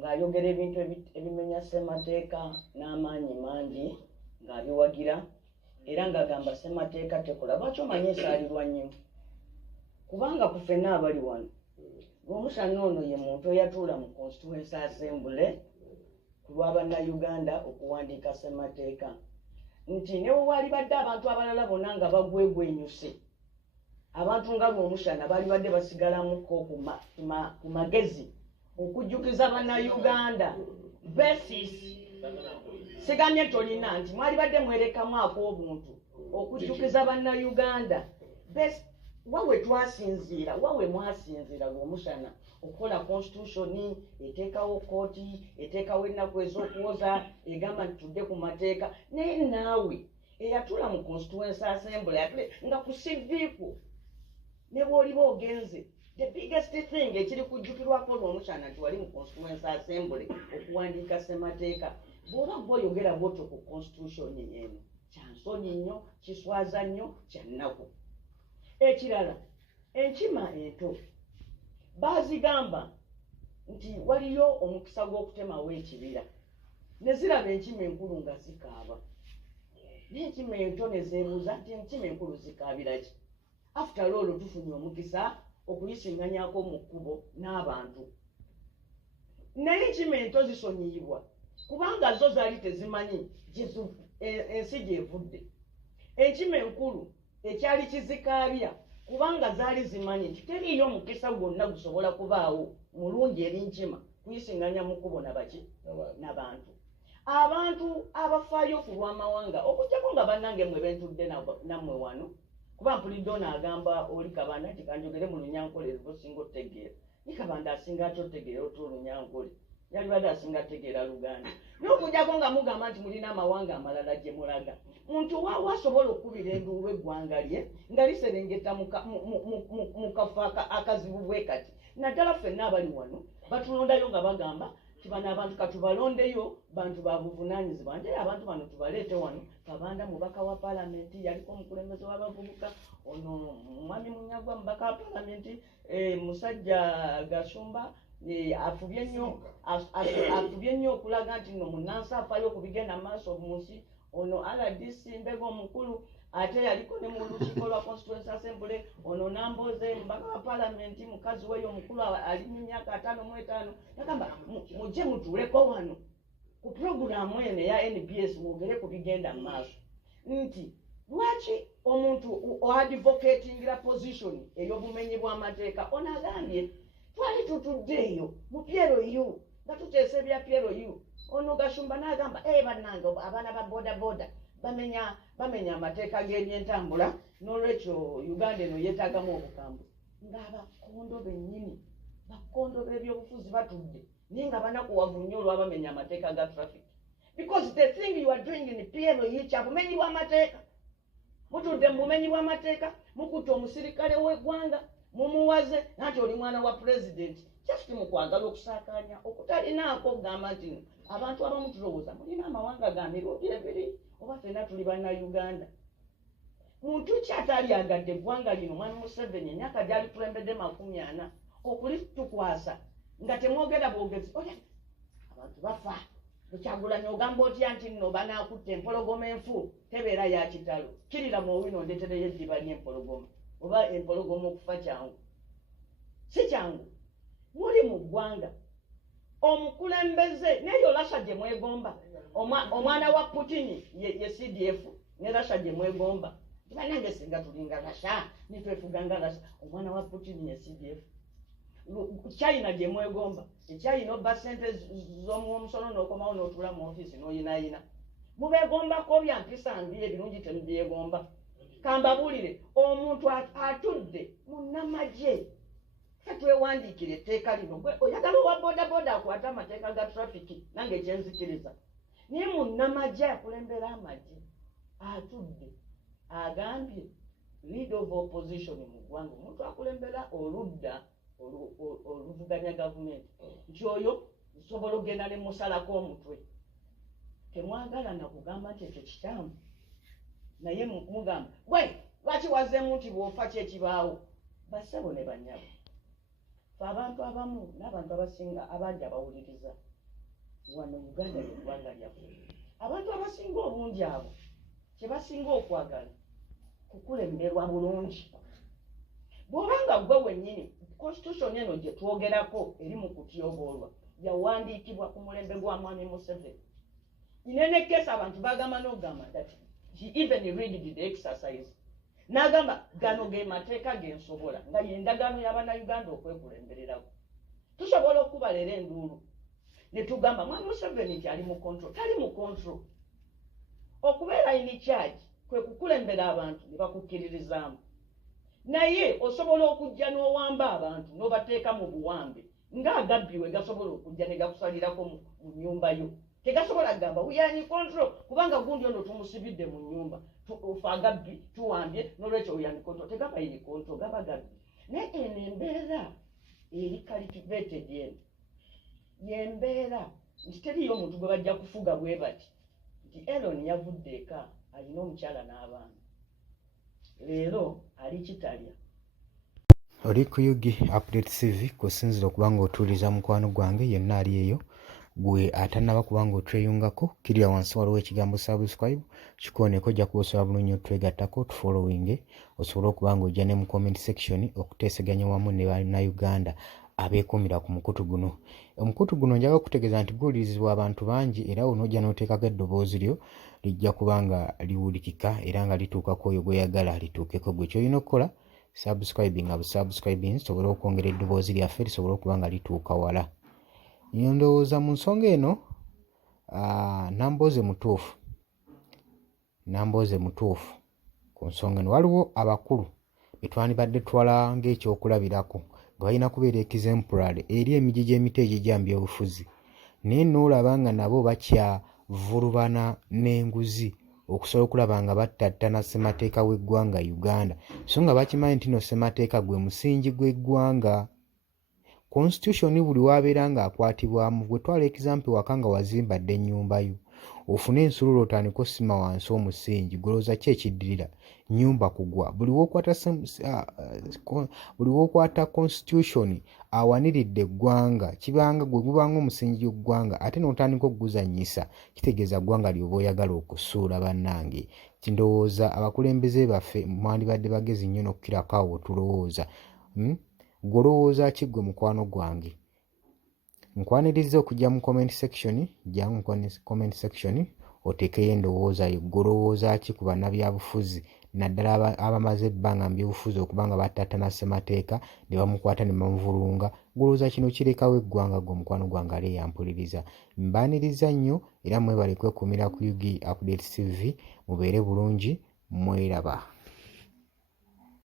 ng'ayogera ebintu ebimenya ssemateeka n'amaanyi mangi ng'abiwagira era ng'agamba ssemateeka tekola. Lwaki omanyi esaalirwa nnyo? Kubanga ku ffenna abali wano Omusana ono ye muntu eyatuula mu Constituency Assembly ku lwa bannayuganda okuwandiika ssemateeka nti ne bwe waali badde abantu abalala bonna nga bagwegwenyuse abantu nga lw'Omusana baali badde basigalamuko ku magezi okujjukiza bannayuganda basis sigamye tolina nti mwali badde mwerekamu ak'obuntu okujjukiza bannayuganda wawe twasinziira wawe mwasinziira lw'Omusana okukola constitution eteekawo kooti eteekawo ennaku ez'okuwoza egamba nti tudde ku mateeka naye naawe eyatuula mu Constituency Assembly nga ku siviiku ne bw'oliba ogenze the biggest thing ekiri kujjukirwako lw'Omusana nti wali mu Constituency Assembly okuwandiika ssemateeka bw'oba gw'oyogera bw'otyo ku constitution eno kyansonyi nnyo kiswaza nnyo kyannaku. Ekirala enkima ento baazigamba nti waliyo omukisa gw'okutemawo ekibira ne ziraba enkima enkulu nga zikaaba n'enkima ento ne zeebuuza nti enkima enkulu zikaabira ki? After all tufunye omukisa okuyisiŋŋanyaako mu kkubo n'abantu naye enkima ento zisonyiyibwa kubanga zo zaali tezimanyi ensi gyevudde. Enkima enkulu ekyali kizikaabya kubanga zaali zimanyi nti teriiyo omukisa gwonna gusobola kubaawo mulungi eri nkima kuyisiŋŋanya mu kkubo nabaki n'abantu. Abantu abafaayo ku lw'amawanga okujjako nga bannange mmwe bentudde nammwe wano kuba mpulidde ono agamba oli Kabanda nti kanjogere mu Lunyankole osinga otegeera ni Kabanda asinga atya otegeera oti Olunyankole yali badde asinga ategeera Luganda n'okujjako nga mugamba nti mulina amawanga amalala gye mulaga muntu wasobola okukubira enduulu eggwanga lye nga liserengeta mu kafo akazibu bwe kati naddala ffenna abali wano batulondayo nga bagamba ti bano abantu katubalondeyo bantu babuvunaanyizibwa nti abantu bano tubaleete wano. Kabanda mubaka wa paalamenti yaliko omukulembeze w'abavubuka ono mwami Munyagwa mubaka wa paalamenti musajja Gasumba afubye nnyo okulaga nti no munnansi afaayo okubigenda mu maaso mu nsi. Ono RDC Mbega omukulu ate yaliko ne mu lukiiko lwa Constituency Assembly ono Namboze mbaka wa paalamenti mukazi weyo omukulu ali mu myaka 55 yagamba mujje mutuuleko wano ku puroguramu eno eya NBS mwogere ku bigenda mu maaso nti lwaki omuntu oadvocatingira position ey'obumenyi bw'amateeka ono agambye twali tutudde eyo mu PLU nga tuteesa ebya PLU ono Gashumba n'agamba bannange abaana ba boda bamenya amateeka g'ebyentambula n'olwekyo Uganda eno yeetaagamu obukambwe ng'abakondo bennyini bakondo b'ebyobufuzi batudde naye nga banakuwavu nnyo olwabamenya amateeka ga traffic because the thing you are doing in PLU kya bumenyi bw'amateeka. Mutudde mu bumenyi bw'amateeka mukutte omusirikale w'eggwanga mumuwaze nti oli mwana wa president just mukwagala okusaakaanya okutalinaako okugamba nti abantu abamu tulowooza mulina amawanga ga mirundi ebiri oba ffenna tuli bannayuganda. Muntu ki ataliagadde eggwanga lino mwami Museveni emyaka gyali kulembedde 40 okulitukwasa nga temwogera bwogezi abantu bafa Kyagulanyi ogamba otya nti nno banaakutte empologoma enfu tebeera ya kitalo kirira mu owino ndeetereyo eddiba ly'empologoma oba empologoma okufa kyangu si kyangu. Muli mu ggwanga omukulembeze neyo Rasha gye mwegomba omwana wa Putini ye CDF ne Rasha gye mwegomba banange singa tulinga Rasha nitwefuganga Rasha omwana wa Putini ye CDF. China gye mwegomba China obba ssente z'omusolo n'okomawo n'otuula mu ofiisi n'oyinayina mubeegombako bya mpisa mbi ebirungi temubyegomba. Kambabuulire omuntu atudde munnamagye twewandikire etteeka lino oyagala owa bodaboda akwate amateeka ga trafiki nange ekyenzikiriza naye munnamagye akulembera amagye atudde agambye lead of opposition mu ggwanga omuntu akulembera oludda oluvuganya gavumenti nti oyo nsobola okgenda ne musalako omutwe. Temwagala nakugamba nti ekyo kikyamu naye mugamba bwe lwaki wazeemu nti bw'ofa kyekibaawo. Bassebo ne bannyabo fe abantu abamu n'abantu abasinga abangi abawuliriza wano Uganda ly'eggwanga lyaffe. Abantu abasinga obungi abo kye basinga okwagala kukulemberwa bulungi. Bw'obanga gwe wennyini constitution eno gye twogerako eri mu kutyoboolwa yawandiikibwa ku mulembe gwa Mwami Museveni. Inene kesa abantu bagamba n'ogamba that he even read the exercise. N'agamba gano ge mateeka gensobola nga y'endagaano y'Abannayuganda okwekulembererako. Tusobola okubalera enduulu ne tugamba Mwami Museveni nti ali mu control. Tali mu control. Okubeera in charge kwe kukulembera abantu ne bakukkiririzaamu. Naye osobola okujja n'owamba abantu n'obateeka mu buwambe ng'agabbi we gasobola okujja ne gakusalirako mu nnyumba yo. Tegasobola gamba we are in control kubanga gundi ono tumusibidde mu nnyumba ofa agabbi tuwambye n'olwekyo we are in control. Tegaba in control gaba gabbi. Naye eno embeera eri cultivated eno y'embeera nti teriyo omuntu gwe bajja kufuga bwe bati nti Aaron yavudde eka alina omukyala n'abaana. Leero ali kitalya. Oli ku Yugi Update TV kusinzira okubanga otuuliza mukwano gwange yenna ali eyo gwe atannaba kubanga otweyungako kirya wansi waliwo ekigambo subscribe kikooneko ojja kuba osobola bulungi otwegattako tufollowinge osobola okubanga ojja ne mu comment section okuteeseganya wamu ne bannayuganda abeekuumira ku mukutu guno. Omukutu guno njaga kutegeeza nti guwulirizibwa abantu bangi era onojja n'oteekako eddoboozi lyo lijja kubanga liwulikika era nga lituukako oyo gweyagala lituukeko. Gwe kyolina okukola subscribing abusubscribing sobola okwongera eddoboozi lyaffe lisobola okuba nga lituuka wala. Ndowooza mu nsonga eno Nambooze mutuufu ku nsonga eno waliwo abakulu be twandibadde tutwala ng'ekyokulabirako nga balina kubeera exemplary eri emigi gy'emiti egijambya obufuzi, naye n'olaba nga nabo bakyavulubana n'enguzi okusobola okulaba nga battattana ssemateeka w'eggwanga Uganda so nga bakimanyi nti no ssemateeka gwe musingi gw'eggwanga. Constitution buli wabeera ng'akwatibwamu gwe twala example waka nga wazimbadde ennyumba yo ofune ensululu otandika osima wansi omusingi golooza ki ekiddirira nnyumba kugwa. Buli wookwata constitution awaniridde eggwanga kibanga gwe gubanga omusingi gw'eggwanga ate n'otandika okuguzannyisa kitegeeza ggwanga ly'oba oyagala okusuula bannange. Kindowooza abakulembeze baffe mwandibadde bagezi nnyo n'okukirako awo tulowooza. Golowooza ki gwe mukwano gwange? Nkwaniriza okujja mu comment section, jja mu comment section oteekeyo endowooza yo. Golowooza ki ku bannabyabufuzi naddala abamaze ebbanga mu byobufuzi okuba nga battattana ssemateeka ne bamukwata ne bamuvulunga? Golowooza kino kirekawo eggwanga gwe mukwano gwange ali eyampuliriza. Mbaaniriza nnyo era mwebale kwekuumira ku Yugi Update TV. Mubeere bulungi, mweraba.